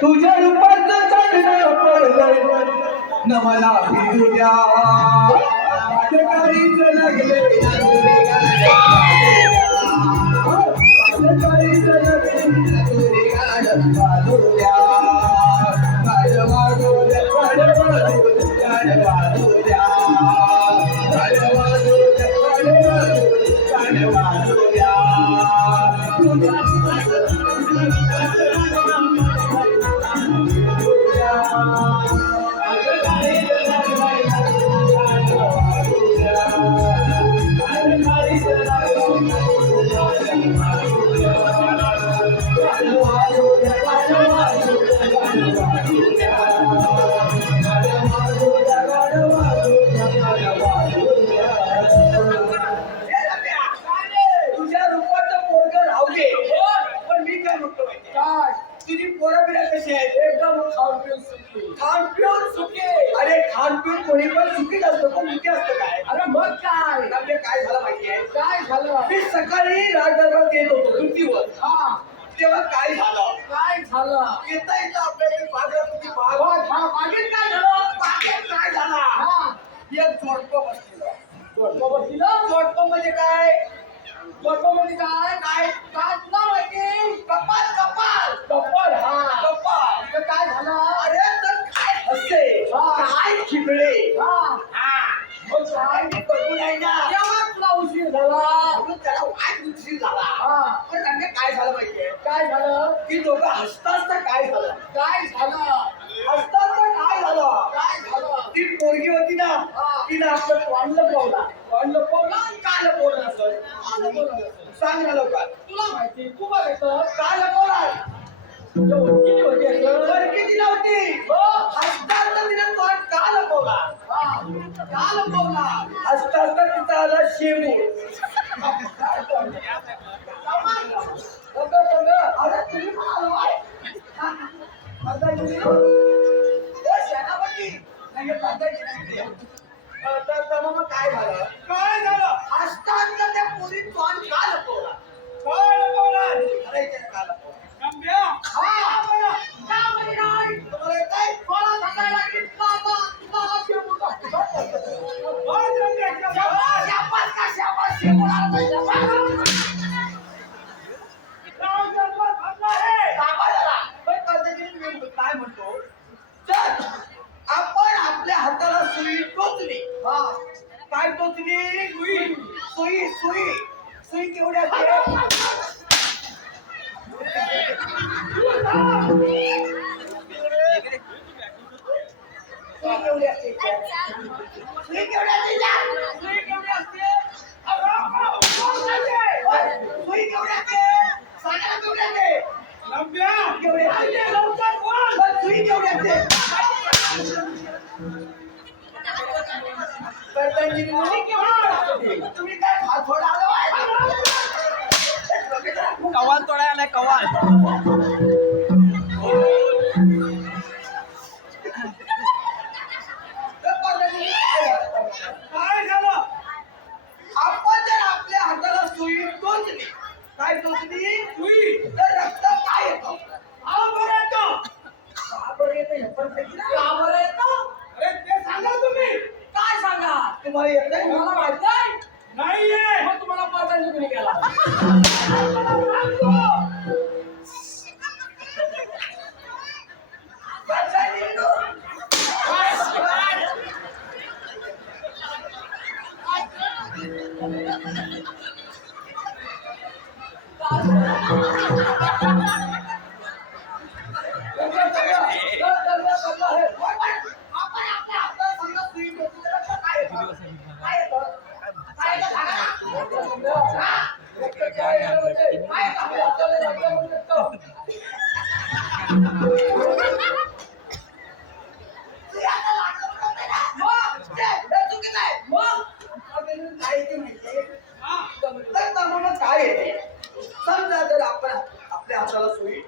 तुझ्या रूपाचं चांगलं पडलंय न मला भिडूया पाठकारीच लागले पाठकारीच लागले तुझी पोरं बिरा कशी आहेत? एकदम खाऊन पिऊन सुटली खान पिऊन सुके अरे खान पिऊन कोणी पण सुखीच असतं पण मुके असतं काय? अरे मग काय? म्हणजे काय झालं माहितीये? काय झालं? मी सकाळी राजदरबार गेलो होतो सुट्टीवर हा. तेव्हा काय झालं? काय झालं? येता येता आपल्याकडे बाजारात होती बाग. बघ, मागील काय झालं? बागेत काय झाला? हा. एक जोडपं बसलेलं. जोडपं बसलं जोडपं म्हणजे काय? जोडपं म्हणजे काय काय काय तुला माहिती? कपाल कपाल. कप्पड हा. कपाल. तर काय झालं? अरे तर काय हसे हा. काय खिबळे? हा. हा. मग काय? आहे ना तेव्हा तुला उशीर झाला? म्हणून त्याला वाईट उशीर झाला. हा. पण त्यांनी काय झालं माहितीये? काय झालं? की दोघं हसता हसता काय झालं? काय झालं हसता हसता काय झालं काय झालं ती पोरगी होती ना हा. तिनं आपलं तोंड लपवला कोण लपवलं का लपवलं असं का लपवलं असेल? सांग ना लवकर तुला माहिती तू बघ येतं का लपवला किती होती असं? पोरगी दिला होती हो. हसता हसता तिनं तोंड का लपवला. का लपवला? हसता हसता तिचा आला काय बघ, अरे तुम्ही आलो आहे. तर तर मग काय झालं काय झालं हसता त्या पोरी तोंड का लपवला काय लपवला अरे त्यानं का लपवला काय टोचली सुई सुई सुई सुई केवढ्या सुई केवढी असते सुई One.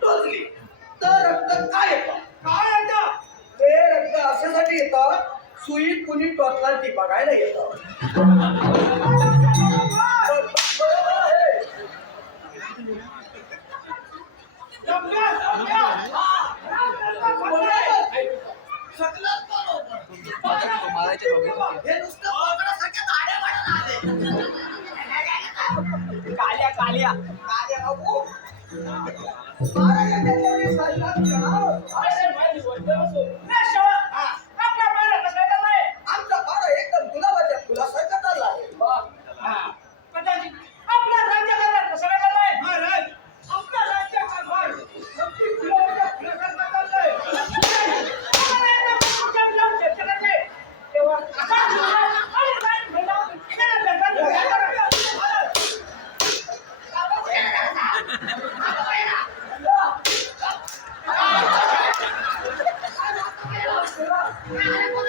टोचली. तर रक्त काय येतं? काय येतं? ते रक्त अशासाठी येतं सुई कुणी टोचला ती बघायला येतं. हे नुसतं काल्या काल्या. काल्या बाबू. Para que te quedes allá, chao. vai hermano, volvemos. Incredible.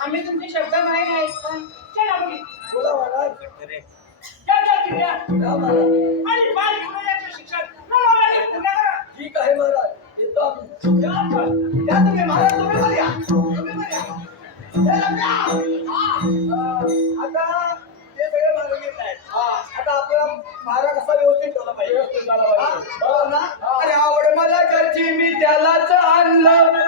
आम्ही तुमचे शब्द बाहेर आहेत पण चला बघी. बोला महाराज. त्या त्या किल्ल्यात या महाराज. आणि बाल विनोदाचे शिक्षण. ठीक आहे महाराज. येतो आम्ही. या आपण. या तुम्ही महाराज तुम्ही पण या. तुम्ही पण या. या लग्या. हा. आता ते सगळे मागे घेत आहेत. आता आपला महाराज कसा व्यवस्थित ठेवला पाहिजे. ना. अरे आवड मला घरची मी त्यालाच आणलं.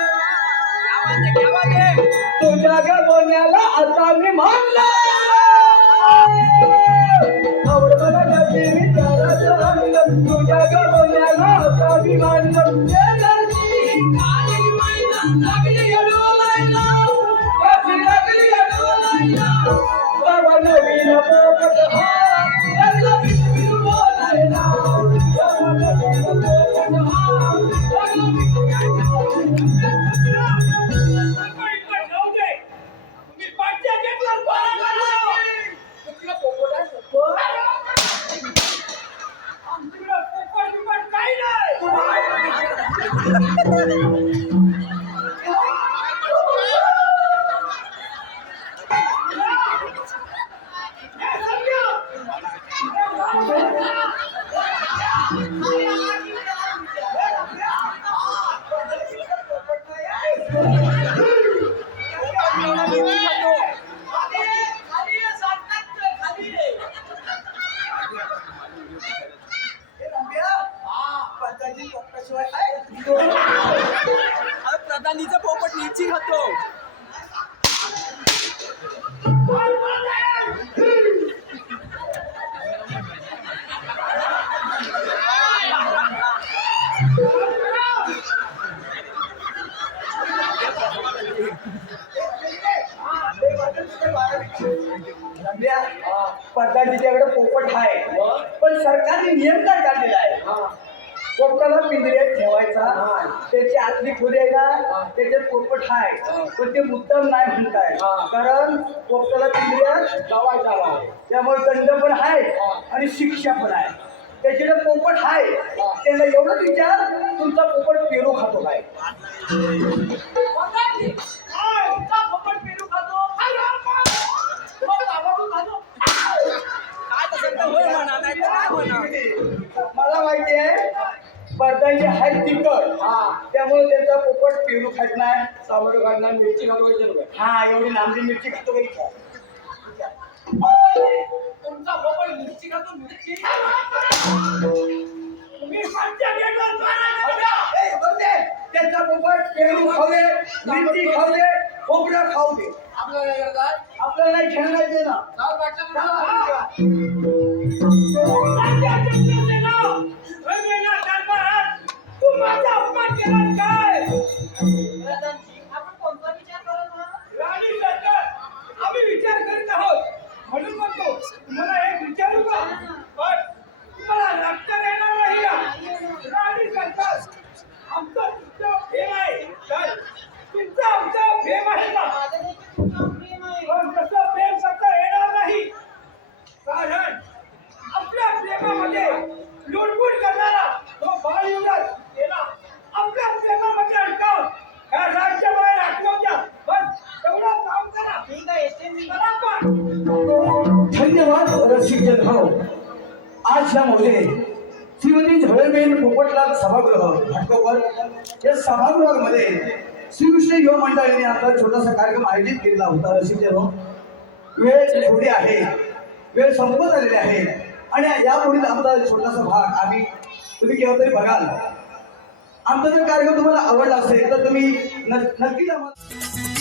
तुझ्या ग बोलण्याला आता मी मानलं मी तुझ्या ग बोलण्याला आता मी मानलं नाही. हे पिंजऱ्यात ठेवायचा. त्याची आतली खोली आहे ना त्याच्यात पोपट आहे पण ते मुद्दाम नाही म्हणताय. कारण पोपटाला पिंजऱ्यात लावायचा त्यामुळे दंड पण आहे आणि शिक्षा पण आहे त्याच्याकडे पोपट आहे त्यांना एवढंच विचार तुमचा पोपट पेरू खातो काय? मला माहिती आहे पडद्यांचे आहेत तिखट. त्यामुळे त्यांचा पोपट पेरू खात नाही. सावड खात नाही मिरची खातो हा एवढी लांबडी मिरची खातो काही तुमचा मोबाईल मिरची खातो मिरची. त्यांचा पोपट पेरू खाऊ दे मिरची खाऊ दे खोबरं खाऊ दे. आपल्याला? आपल्याला नाही खेळायचे ना. সরকার आज यामध्ये श्रीमती झवळबेन पोपटलाल सभागृह घाटकोपर या सभागृहामध्ये श्रीकृष्ण युवा मंडळाने आपला छोटासा कार्यक्रम आयोजित केलेला होता. रसिकजन वेळ थोडी आहे. वेळ संपत आलेली आहे. आणि यापुढील आमचा छोटासा भाग आम्ही तुम्ही केव्हा तरी बघाल. आमचा जर कार्यक्रम तुम्हाला आवडला असेल तर तुम्ही न- नक्कीच आम्हाला